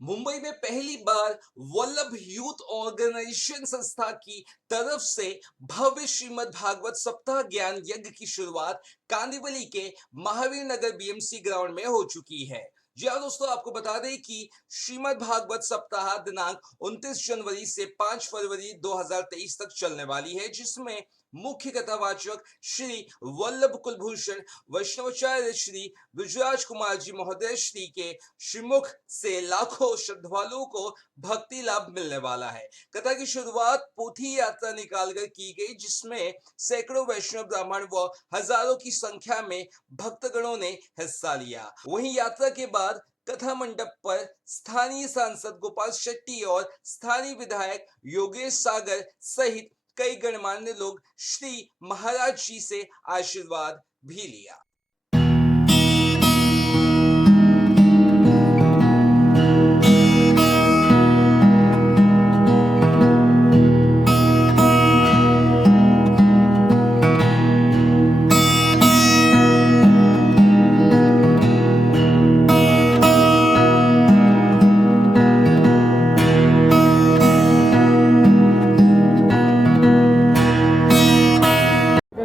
मुंबई में पहली बार Vallabh youth organisation संस्था की तरफ से भव्य श्रीमद् भागवत सप्ताह ज्ञान यज्ञ की शुरुआत कांदिवली के महावीर नगर बीएमसी ग्राउंड में हो चुकी है। जी हाँ दोस्तों, आपको बता दें कि श्रीमद् भागवत सप्ताह दिनांक 29 जनवरी से 5 फरवरी 2023 तक चलने वाली है, जिसमें मुख्य कथावाचक श्री वल्लभ कुलभूषण वैष्णवाचार्य श्री विजयराज कुमार जी महोदय श्री के श्रीमुख से लाखों श्रद्धालुओं को भक्ति लाभ मिलने वाला है। कथा की शुरुआत पोथी यात्रा निकालकर की गई, जिसमें सैकड़ों वैष्णव ब्राह्मण व हजारों की संख्या में भक्तगणों ने हिस्सा लिया। वहीं यात्रा के बाद कथा मंडप पर स्थानीय सांसद गोपाल शेट्टी और स्थानीय विधायक योगेश सागर सहित कई गणमान्य लोग श्री महाराज जी से आशीर्वाद भी लिया।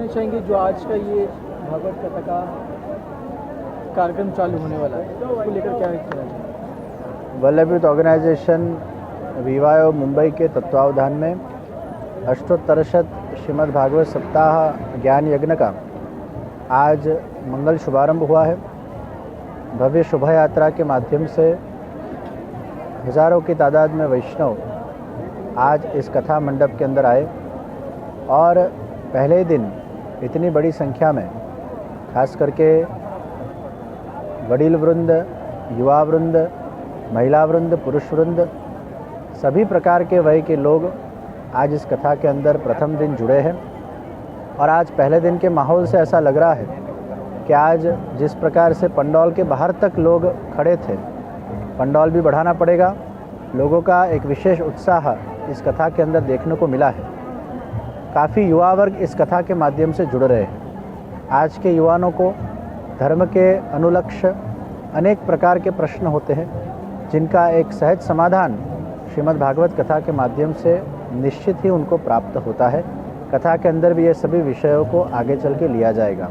चाहेंगे जो आज का ये भागवत कथा का कार्यक्रम चालू होने वाला है उसको लेकर क्या कहना चाहिए? वल्लभ यूथ ऑर्गेनाइजेशन वीवायो मुंबई के तत्वावधान में अष्टोत्तरशत श्रीमद् भागवत सप्ताह ज्ञान यज्ञ का आज मंगल शुभारंभ हुआ है। भव्य शोभा यात्रा के माध्यम से हजारों की तादाद में वैष्णव आज इस कथा मंडप के अंदर आए और पहले ही दिन इतनी बड़ी संख्या में खास करके वडील वृंद, युवा वृंद, महिला वृंद, पुरुष वृंद, सभी प्रकार के वय के लोग आज इस कथा के अंदर प्रथम दिन जुड़े हैं। और आज पहले दिन के माहौल से ऐसा लग रहा है कि आज जिस प्रकार से पंडौल के बाहर तक लोग खड़े थे, पंडौल भी बढ़ाना पड़ेगा। लोगों का एक विशेष उत्साह इस कथा के अंदर देखने को मिला है। काफ़ी युवा वर्ग इस कथा के माध्यम से जुड़ रहे हैं। आज के युवाओं को धर्म के अनुलक्ष्य अनेक प्रकार के प्रश्न होते हैं, जिनका एक सहज समाधान श्रीमद् भागवत कथा के माध्यम से निश्चित ही उनको प्राप्त होता है। कथा के अंदर भी ये सभी विषयों को आगे चल के लिया जाएगा।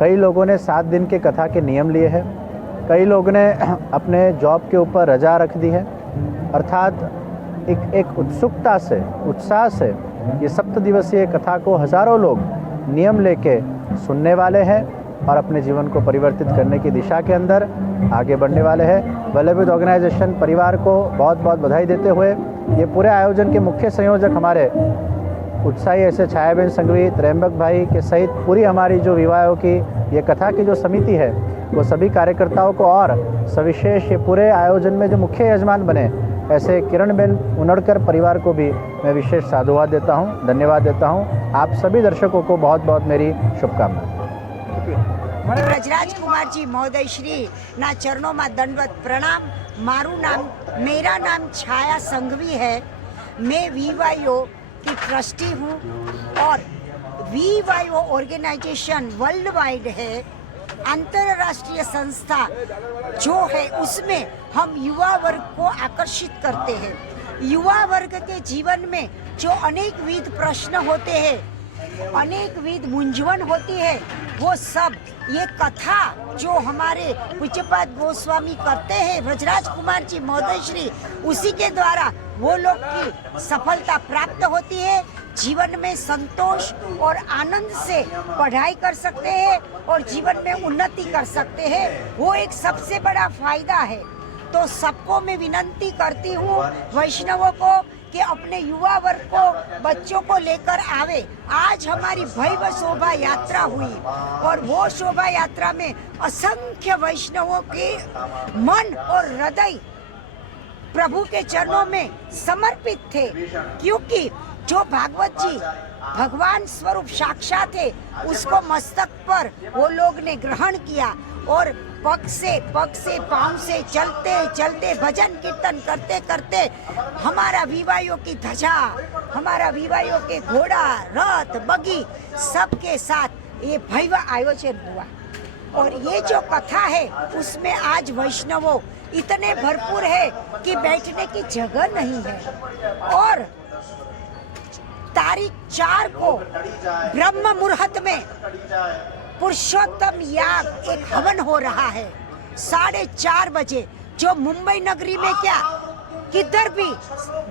कई लोगों ने 7 दिन के कथा के नियम लिए हैं, कई लोगों ने अपने जॉब के ऊपर रजा रख दी है, अर्थात एक उत्सुकता से, उत्साह से ये 7 दिवसीय कथा को हजारों लोग नियम लेके सुनने वाले हैं और अपने जीवन को परिवर्तित करने की दिशा के अंदर आगे बढ़ने वाले हैं। वल्लभ यूथ ऑर्गेनाइजेशन परिवार को बहुत बहुत बधाई देते हुए ये पूरे आयोजन के मुख्य संयोजक हमारे उत्साही ऐसे छायाबेन संघवी, त्र्यंबक भाई के सहित पूरी हमारी जो विवाहों की ये कथा की जो समिति है, वो सभी कार्यकर्ताओं को और सविशेष ये पूरे आयोजन में जो मुख्य यजमान बने ऐसे किरणबेन उनड़कर परिवार को भी मैं विशेष साधुवाद देता हूँ, धन्यवाद देता हूँ। आप सभी दर्शकों को बहुत बहुत मेरी शुभकामनाएं। ब्रजराज कुमार जी महोदय श्री ना चरणों में दंडवत प्रणाम। मेरा नाम छाया संघवी है। मैं वीवाईओ की ट्रस्टी हूँ और वीवाईओ ऑर्गेनाइजेशन वर्ल्ड वाइड है, अंतरराष्ट्रीय संस्था जो है, उसमें हम युवा वर्ग को आकर्षित करते हैं। युवा वर्ग के जीवन में जो अनेक विध प्रश्न होते हैं, अनेक विध मूंझवण होती है, वो सब ये कथा जो हमारे पूज्यपाद गोस्वामी करते हैं, ब्रजराज कुमार जी महोदय श्री, उसी के द्वारा वो लोग की सफलता प्राप्त होती है। जीवन में संतोष और आनंद से पढ़ाई कर सकते हैं और जीवन में उन्नति कर सकते हैं, वो एक सबसे बड़ा फायदा है। तो सबको मैं विनंती करती हूँ वैष्णवों को कि अपने युवा वर्ग को, बच्चों को लेकर आवे। आज हमारी भव्य शोभा यात्रा हुई और वो शोभा यात्रा में असंख्य वैष्णवों के मन और हृदय प्रभु के चरणों में समर्पित थे, क्योंकि जो भागवत जी भगवान स्वरूप साक्षात है, उसको मस्तक पर वो लोग ने ग्रहण किया और पग से पांव से चलते चलते भजन कीर्तन करते करते हमारा वीवाईओ की ध्वजा, हमारा वीवाईओ के घोड़ा, रथ, बगी सबके साथ ये भव्य आयोजन हुआ। और ये जो कथा है उसमें आज वैष्णवों इतने भरपूर है कि बैठने की जगह नहीं है। और तारीख 4 को ब्रह्म मुहूर्त में पुरुषोत्तम याग एक हवन हो रहा है 4:30 बजे, जो मुंबई नगरी में क्या किधर भी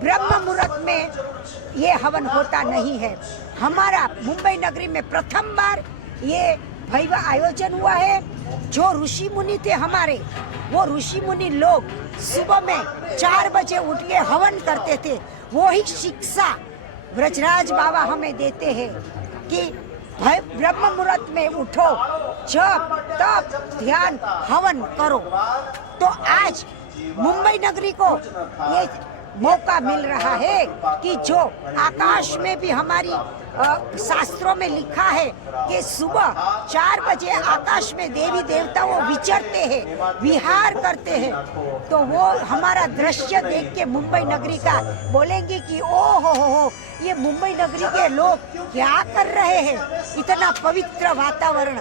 ब्रह्म मुहूर्त में ये हवन होता नहीं है। हमारा मुंबई नगरी में प्रथम बार ये भव्य आयोजन हुआ है। जो ऋषि मुनि थे हमारे, वो ऋषि मुनि लोग सुबह में 4 बजे उठ के हवन करते थे। वो ही शिक्षा ब्रजराज बाबा हमें देते हैं कि ब्रह्म मुहूर्त में उठो, जप तप ध्यान हवन करो। तो आज मुंबई नगरी को ये मौका मिल रहा है कि जो आकाश में भी हमारी शास्त्रों में लिखा है कि सुबह 4 बजे आकाश में देवी देवता वो विचरते हैं, विहार करते हैं। तो वो हमारा दृश्य देख के मुंबई नगरी का बोलेंगे कि ओ हो, ये मुंबई नगरी के लोग क्या कर रहे हैं। इतना पवित्र वातावरण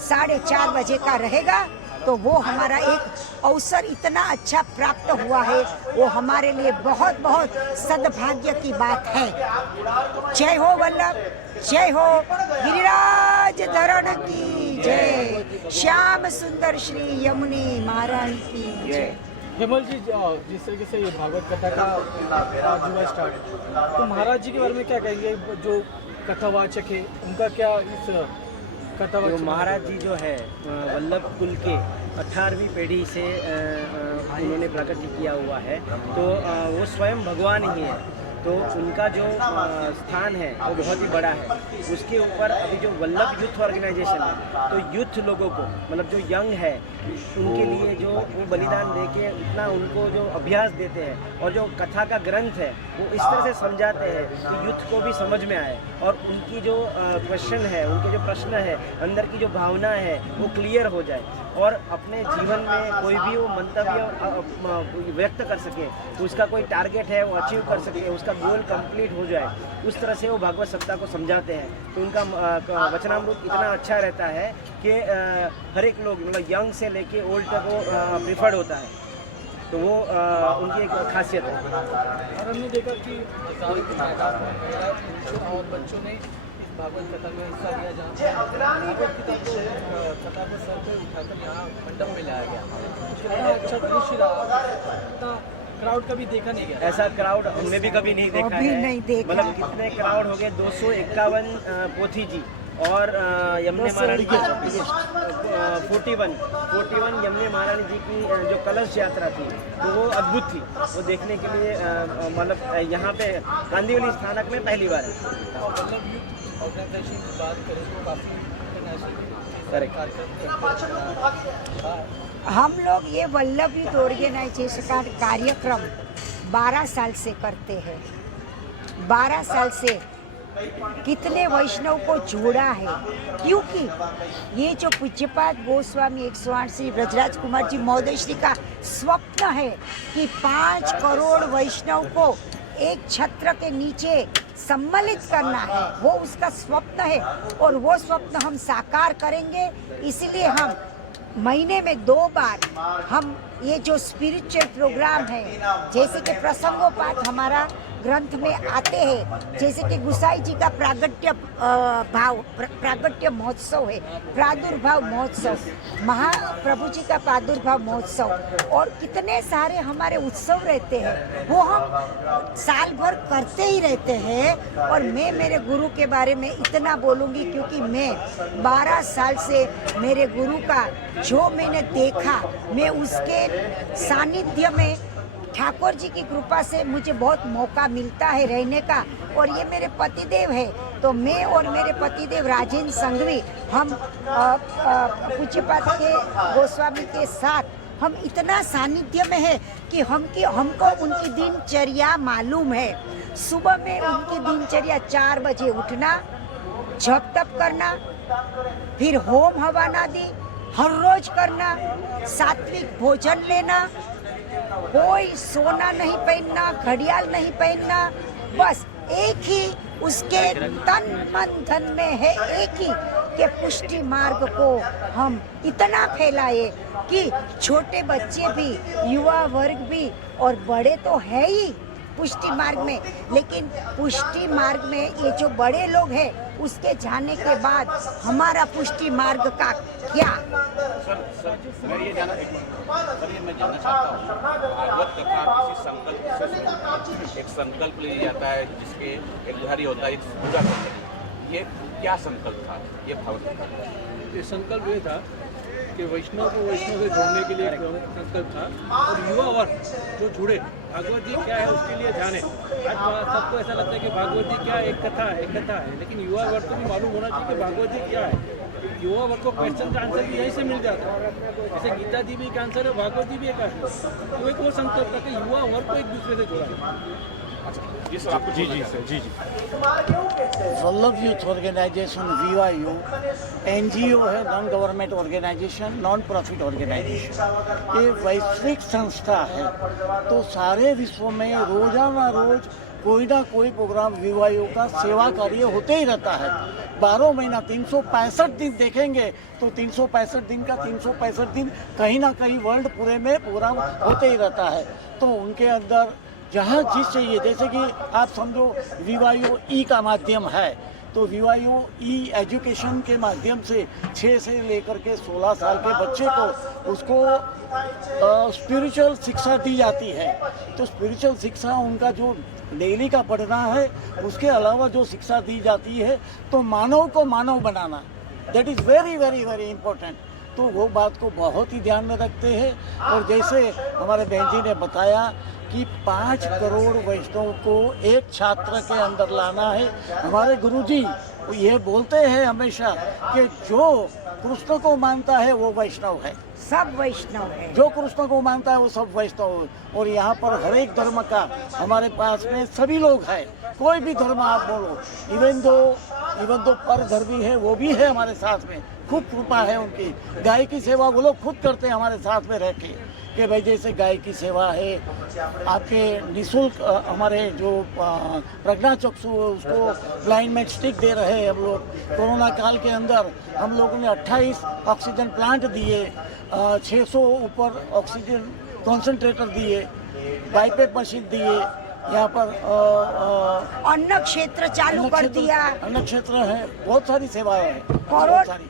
4:30 बजे का रहेगा। तो वो हमारा एक अवसर इतना अच्छा प्राप्त हुआ है, वो हमारे लिए बहुत बहुत सद्भाग्य की बात है। जय हो वल्लभ, जय हो गिरिराज धरण की जय, श्याम सुंदर श्री यमुनी महारानी की जय। हेमल जी, जिस तरीके से ये भागवत कथा का आज हुआ स्टार्ट, तो महाराज जी के बारे में क्या कहेंगे? जो कथावाचक है उनका क्या इस जो महाराज जी जो है वल्लभ कुल के 18वीं पीढ़ी से उन्होंने प्रकट किया हुआ है, तो वो स्वयं भगवान ही है। तो उनका जो स्थान है वो बहुत ही बड़ा है। उसके ऊपर अभी जो वल्लभ यूथ ऑर्गेनाइजेशन है, तो यूथ लोगों को, मतलब जो यंग है, उनके लिए जो वो बलिदान दे के इतना उनको जो अभ्यास देते हैं और जो कथा का ग्रंथ है वो इस तरह से समझाते हैं कि यूथ को भी समझ में आए और उनकी जो क्वेश्चन है, उनके जो प्रश्न है, अंदर की जो भावना है वो क्लियर हो जाए और अपने जीवन में कोई भी वो मंतव्य व्यक्त कर सके, उसका कोई टारगेट है वो अचीव कर सके, उसका गोल कंप्लीट हो जाए। उस तरह से वो भागवत सप्ताह को समझाते हैं। तो उनका वचनामृत इतना अच्छा रहता है कि हर एक लोग, मतलब यंग से लेके ओल्ड तक वो प्रिफर्ड होता है। तो वो उनकी एक खासियत है। और हमने देखा कि और बच्चों ने इस भागवत कथा में हिस्सा लिया, जहाँ भागवत कथा को सर पे उठाकर यहाँ मंडप में लाया गया। कितना अच्छा दृश्य रहा, इतना क्राउड कभी देखा नहीं गया। ऐसा क्राउड हमने भी कभी नहीं देखा है। मतलब कितने क्राउड हो गए, 251 पोथी जी और यमुने महारानी की 41 यमुने महारानी जी की जो कलश यात्रा थी, तो वो अद्भुत थी। वो देखने के लिए मतलब यहाँ पे कांदिवली स्थानक में पहली बार है। मतलब यूथ ऑर्गेनाइजेशन की बात करें तो काफ़ी इंटरनेशनल कार्यक्रम। हम लोग ये वल्लभ यूथ ऑर्गेनाइजेशन का कार्यक्रम 12 साल से करते हैं। 12 साल से कितने वैष्णव को जोड़ा है, क्योंकि ये जो पूज्यपाद गोस्वामी 108 श्री ब्रजराज कुमार जी महोदय श्री का स्वप्न है कि 5 करोड़ वैष्णव को एक छत्र के नीचे सम्मिलित करना है, वो उसका स्वप्न है और वो स्वप्न हम साकार करेंगे। इसलिए हम महीने में 2 बार हम ये जो स्पिरिचुअल प्रोग्राम है, जैसे कि प्रसंगोपाठ हमारा ग्रंथ में आते हैं, जैसे कि गुसाई जी का प्रागट्य महोत्सव है, प्रादुर्भाव महोत्सव, महाप्रभु जी का प्रादुर्भाव महोत्सव, और कितने सारे हमारे उत्सव रहते हैं, वो हम साल भर करते ही रहते हैं। और मैं मेरे गुरु के बारे में इतना बोलूँगी क्योंकि मैं 12 साल से मेरे गुरु का जो मैंने देखा, मैं उसके सानिध्य में ठाकुर जी की कृपा से मुझे बहुत मौका मिलता है रहने का। और ये मेरे पतिदेव है, तो मैं और मेरे पतिदेव राजेंद्र संघवी हम पूज्यपाद के गोस्वामी के साथ हम इतना सानिध्य में है कि हमको उनकी दिनचर्या मालूम है। सुबह में उनकी दिनचर्या 4 बजे उठना, जप तप करना, फिर होम हवन आदि हर रोज करना, सात्विक भोजन लेना, कोई सोना नहीं पहनना, घड़ियाल नहीं पहनना, बस एक ही उसके तन मन धन में है एक ही कि पुष्टि मार्ग को हम इतना फैलाए कि छोटे बच्चे भी, युवा वर्ग भी और बड़े तो है ही पुष्टि मार्ग में, लेकिन पुष्टि मार्ग में ये जो बड़े लोग हैं उसके जाने के बाद हमारा पुष्टि मार्ग का क्या। मैं जानना चाहता हूँ, भागवत कथा किसी संकल्प से शुरू होती है। एक संकल्प लिया जाता है जिसके एक धारी होता है पूरा करने के। ये क्या संकल्प था? ये भागवत कथा ये संकल्प ये था कि वैष्णव को वैष्णव से जोड़ने के लिए एक संकल्प था, और युवा वर्ग जो जुड़े, भागवत जी क्या है उसके लिए जाने। आज सबको ऐसा लगता है कि भागवत जी क्या है, एक कथा है, लेकिन युवा वर्ग को भी मालूम होना चाहिए कि भागवत जी क्या है। युवा वर्ग को क्वेश्चन का आंसर भी यहीं से मिल जाता है। जैसे गीता जी भी एक आंसर है, भागवत जी भी एक आंसर है। तो एक वो संकल्प था कि युवा वर्ग को एक दूसरे से जोड़ा। जी सर, आपको जी सर जी Vallabh youth organisation VYO NGO है, non government organisation, non profit organisation. ये वैश्विक संस्था है, तो सारे विश्व में रोजाना रोज कोई ना कोई प्रोग्राम VYO का सेवा कार्य होते ही रहता है। 12 महीना 365 दिन देखेंगे तो 365 दिन का 365 दिन कहीं ना कहीं वर्ल्ड पूरे में प्रोग्राम होते ही रहता है। तो उनके अंदर जहाँ जिस चाहिए, जैसे कि आप समझो VYO E का माध्यम है, तो VYO E एजुकेशन के माध्यम से 6 से लेकर के 16 साल के बच्चे को उसको स्पिरिचुअल शिक्षा दी जाती है। तो स्पिरिचुअल शिक्षा उनका जो डेली का पढ़ना है, उसके अलावा जो शिक्षा दी जाती है, तो मानव को मानव बनाना, that is very very very important. तो वो बात को बहुत ही ध्यान में रखते हैं। और जैसे हमारे बहन जी ने बताया कि 5 करोड़ वैष्णव को एक छात्र के अंदर लाना है। हमारे गुरुजी ये बोलते हैं हमेशा कि जो कृष्ण को मानता है वो वैष्णव है, सब वैष्णव है। जो कृष्ण को मानता है वो सब वैष्णव है। और यहाँ पर हर एक धर्म का हमारे पास में सभी लोग हैं, कोई भी धर्म आप बोलो, इवन दो पर धर्मी है वो भी है हमारे साथ में। खूब कृपा है उनकी। गाय की सेवा वो लोग खुद करते हैं हमारे साथ में रह के, कि भाई जैसे गाय की सेवा है, आपके निःशुल्क हमारे जो प्रज्ञाचक्षु उसको ब्लाइंडमेंट स्टिक दे रहे हैं हम लोग। कोरोना काल के अंदर हम लोगों ने 28 ऑक्सीजन प्लांट दिए, 600 ऊपर ऑक्सीजन कॉन्सेंट्रेटर दिए, बाईपेप मशीन दिए। यहाँ पर अन्न क्षेत्र चालू कर दिया, अन्न क्षेत्र है, बहुत सारी सेवाएं हैं, करोड़ बहुत सारी।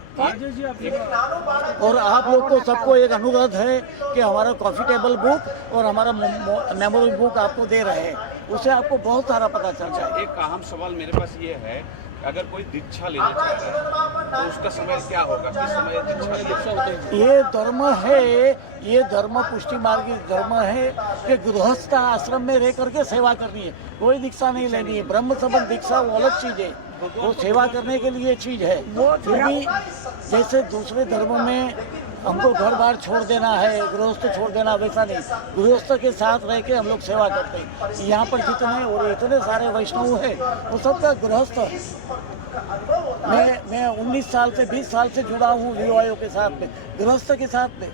और आप लोग को सबको एक अनुरोध है कि हमारा कॉफी टेबल बुक और हमारा मेमोरी बुक आपको दे रहे हैं, उससे आपको बहुत सारा पता चल जाए। एक अहम सवाल मेरे पास ये है, अगर कोई दीक्षा लेना चाह रहा है तो उसका समय क्या होगा? किस समय दीक्षा होती है? ये धर्म है, ये धर्म पुष्टि मार्ग धर्म है कि गृहस्थ आश्रम में रह करके सेवा करनी है, कोई दीक्षा नहीं लेनी है। ब्रह्म संबंध दीक्षा वो अलग चीज है, वो सेवा करने के लिए चीज है। फिर भी जैसे दूसरे धर्मों में हमको घर बार छोड़ देना है, गृहस्थ छोड़ देना, वैसा नहीं। गृहस्थ के साथ रह के हम लोग सेवा करते हैं। यहाँ पर जितने और इतने सारे वैष्णव हैं वो सबका गृहस्थ है। मैं 19 साल से 20 साल से जुड़ा हूँ VYO के साथ में, गृहस्थ के साथ में।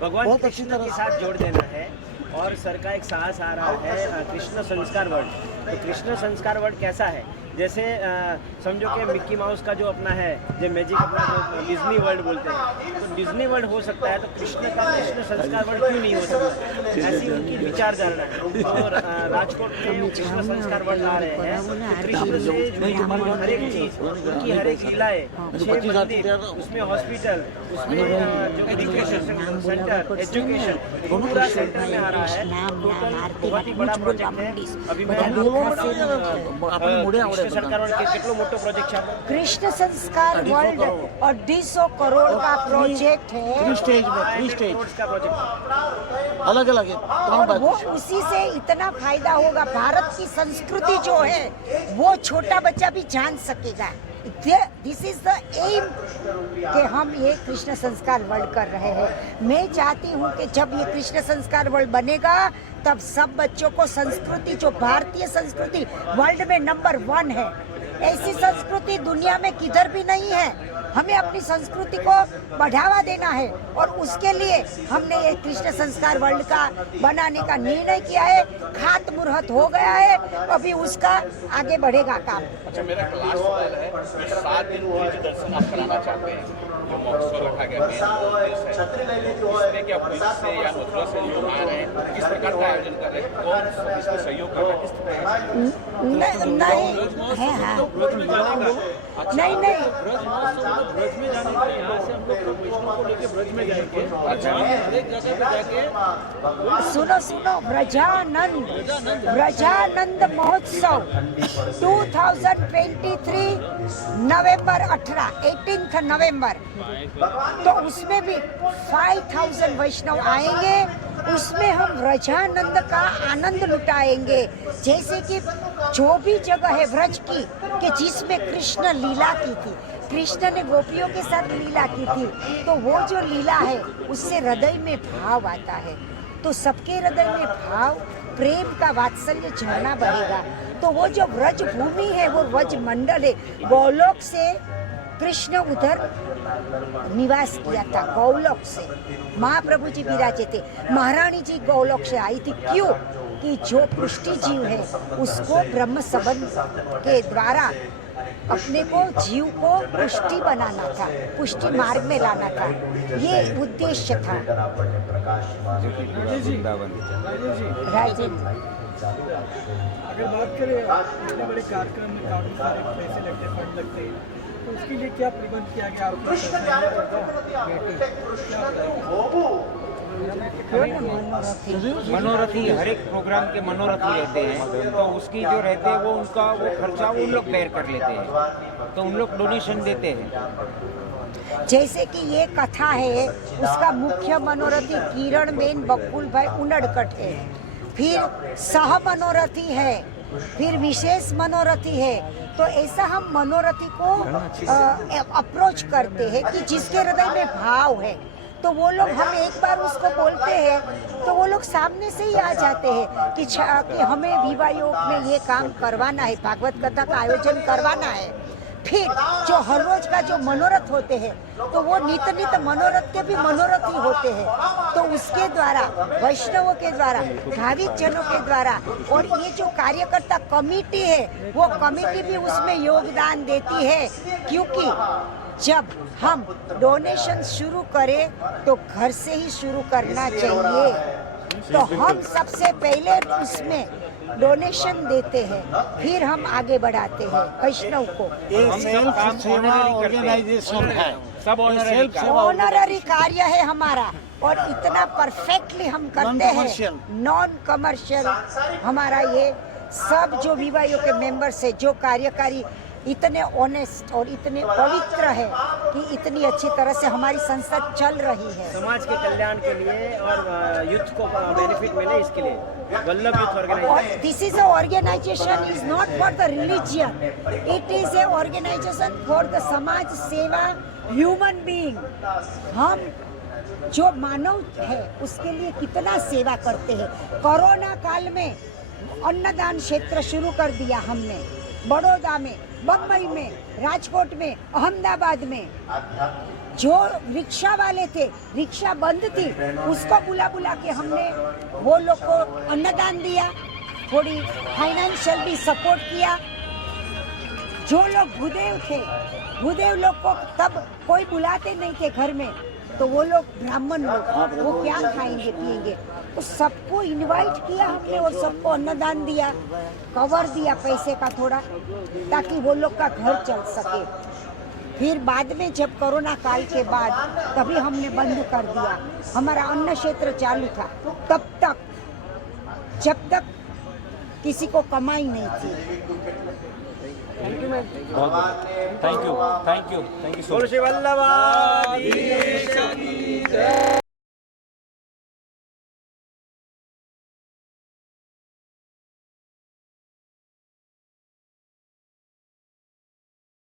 भगवान बहुत अच्छी कृष्ण तरह के से साथ जोड़ देना है। और सर का एक साहस आ रहा है कृष्ण संस्कार वर्ल्ड। तो कृष्ण संस्कार वर्ल्ड कैसा है? जैसे समझो कि मिक्की माउस का जो अपना है, जो मैजिक अपना जो डिज्नी वर्ल्ड बोलते हैं, तो डिज्नी वर्ल्ड हो सकता है, तो कृष्ण का कृष्ण संस्कार वर्ल्ड क्यों नहीं हो सकता? ऐसी उनकी विचारधारणा है। और राजकोट में वो कृष्ण संस्कार वर्ल्ड ला रहे हैं, तो कृष्ण से जुड़ी हमारी हर एक चीज़, उनकी हर एक लीलाएं, 6 मंदिर, उसमें हॉस्पिटल, उसमें जो एजुकेशन सेंटर, एजुकेशन पूरा सेंटर में आ रहा है। टोटल बहुत ही बड़ा प्रोजेक्ट है। अभी मैं सरकार वाले કેટલો મોટો પ્રોજેક્ટ છે? कृष्ण संस्कार वर्ल्ड और 250 करोड़ का प्रोजेक्ट है। 3 स्टेज में, 3 स्टेज का प्रोजेक्ट अलग अलग है। और वो उसी से इतना फायदा होगा, भारत की संस्कृति जो है वो छोटा बच्चा भी जान सकेगा। दिस इज द एम कि हम ये कृष्ण संस्कार वर्ल्ड कर रहे हैं। मैं चाहती हूँ कि जब ये कृष्ण संस्कार वर्ल्ड बनेगा तब सब बच्चों को संस्कृति, जो भारतीय संस्कृति वर्ल्ड में नंबर 1 है, ऐसी संस्कृति दुनिया में किधर भी नहीं है। हमें अपनी संस्कृति को बढ़ावा देना है और उसके लिए हमने ये कृष्ण संस्कार वर्ल्ड का बनाने का निर्णय किया है। खात मुहूर्त हो गया है, अभी उसका आगे बढ़ेगा काम। अच्छा, मेरा एक लास्ट सवाल है कि 7 दिन ब्रिज दर्शन आप कराना चाहते हैं, जो महोत्सव रखा गया मेन उद्देश्य है, इसमें क्या ब्रिज से या मथुरा से जो आ रहे हैं, किस प्रकार का आयोजन कर रहे हैं, कौन इसमें सहयोग कर रहा है, किस प्रकार का? नहीं है, हाँ नहीं नहीं ब्रज महोत्सव ब्रज में जाने के लिए यहाँ से हम लोग वैष्णव को लेके ब्रज में जाएंगे। अच्छा, हर एक जगह पे जाके सुनो ब्रजानंद महोत्सव 2023 नवंबर 18 नवंबर, तो उसमें भी 5000 वैष्णव आएंगे। उसमें हम ब्रजानंद का आनंद लुटाएंगे। जैसे कि जो भी जगह है व्रज की कि जिसमें कृष्ण लीला की थी, कृष्ण ने गोपियों के साथ लीला की थी, तो वो जो लीला है उससे हृदय में भाव आता है। तो सबके हृदय में भाव, प्रेम का वात्सल्य झरना बहेगा। तो वो जो व्रज भूमि है, वो व्रज मंडल है। गोलोक से कृष्ण उधर निवास किया था, गौलोक से महाप्रभु जी विराजे थे। महारानी जी गौलोक से आई थी। क्यों? कि जो पुष्टि जीव है उसको ब्रह्म संबंध के द्वारा अपने को जीव को पुष्टि बनाना था, पुष्टि मार्ग में लाना था, ये उद्देश्य था। राजेश अगर बात करें इतने बड़े कार्यक्रम में काफी सारे पैसे लगते हैं, फंड लगते हैं, तो उसके लिए क्या प्रबंध किया गया? मनोरथी हर एक प्रोग्राम के मनोरथी रहते हैं, तो उसकी जो रहते हैं वो उनका वो खर्चा उन लोग बेयर कर लेते हैं, तो उन लोग डोनेशन देते हैं। जैसे कि ये कथा है, उसका मुख्य मनोरथी किरण बेन बकुल भाई उनड़कट है, फिर सह मनोरथी है, फिर विशेष मनोरथी है। तो ऐसा हम मनोरथी को अप्रोच करते हैं कि जिसके हृदय में भाव है, तो वो लोग हम एक बार उसको बोलते हैं तो वो लोग सामने से ही आ जाते हैं कि हमें विवाह योग में ये काम करवाना है, भागवत कथा का आयोजन करवाना है। फिर जो हर रोज का जो मनोरथ होते हैं, तो वो नित मनोरथ के भी मनोरथ ही होते हैं। तो उसके द्वारा, वैष्णवों के द्वारा, भाविक जनों के द्वारा, और ये जो कार्यकर्ता कमेटी है, वो कमेटी भी उसमें योगदान देती है। क्योंकि जब हम डोनेशन शुरू करें तो घर से ही शुरू करना चाहिए। तो हम सबसे पहले उसमें डोनेशन देते हैं, फिर हम आगे बढ़ाते हैं वैष्णव को। ये सेल्फ सेवा ऑर्गेनाइजेशन है, सब ऑनररी कार्य है हमारा, और इतना परफेक्टली हम करते हैं। नॉन कमर्शियल हमारा ये सब जो विवाहियों के मेंबर्स है, जो कार्यकारी इतने ऑनेस्ट और इतने पवित्र है कि इतनी अच्छी तरह से हमारी संस्था चल रही है। समाज के कल्याण के लिए और यूथ को बेनिफिट मिले, इसके लिए Vallabh youth organisation. This is a organisation is not for the religion, it is a organisation for the samaj seva, human being. हम जो मानव है उसके लिए कितना सेवा करते हैं। कोरोना काल में अन्नदान क्षेत्र शुरू कर दिया हमने, बड़ौदा में, बम्बई में, राजकोट में, अहमदाबाद में। जो रिक्शा वाले थे, रिक्शा बंद थी, उसको बुला के हमने वो लोग को अन्नदान दिया, थोड़ी फाइनेंशियल भी सपोर्ट किया। जो लोग भूदेव थे, भूदेव लोग को तब कोई बुलाते नहीं थे घर में, तो वो लोग ब्राह्मण लोग, वो क्या खाएंगे पिएंगे, तो सबको इनवाइट किया हमने और सबको अन्नदान दिया, कवर दिया पैसे का थोड़ा, ताकि वो लोग का घर चल सके। फिर बाद में जब कोरोना काल के बाद तभी हमने बंद कर दिया। हमारा अन्न क्षेत्र चालू था तब तक, जब तक किसी को कमाई नहीं थी। Thank you so much. Shri Vallabh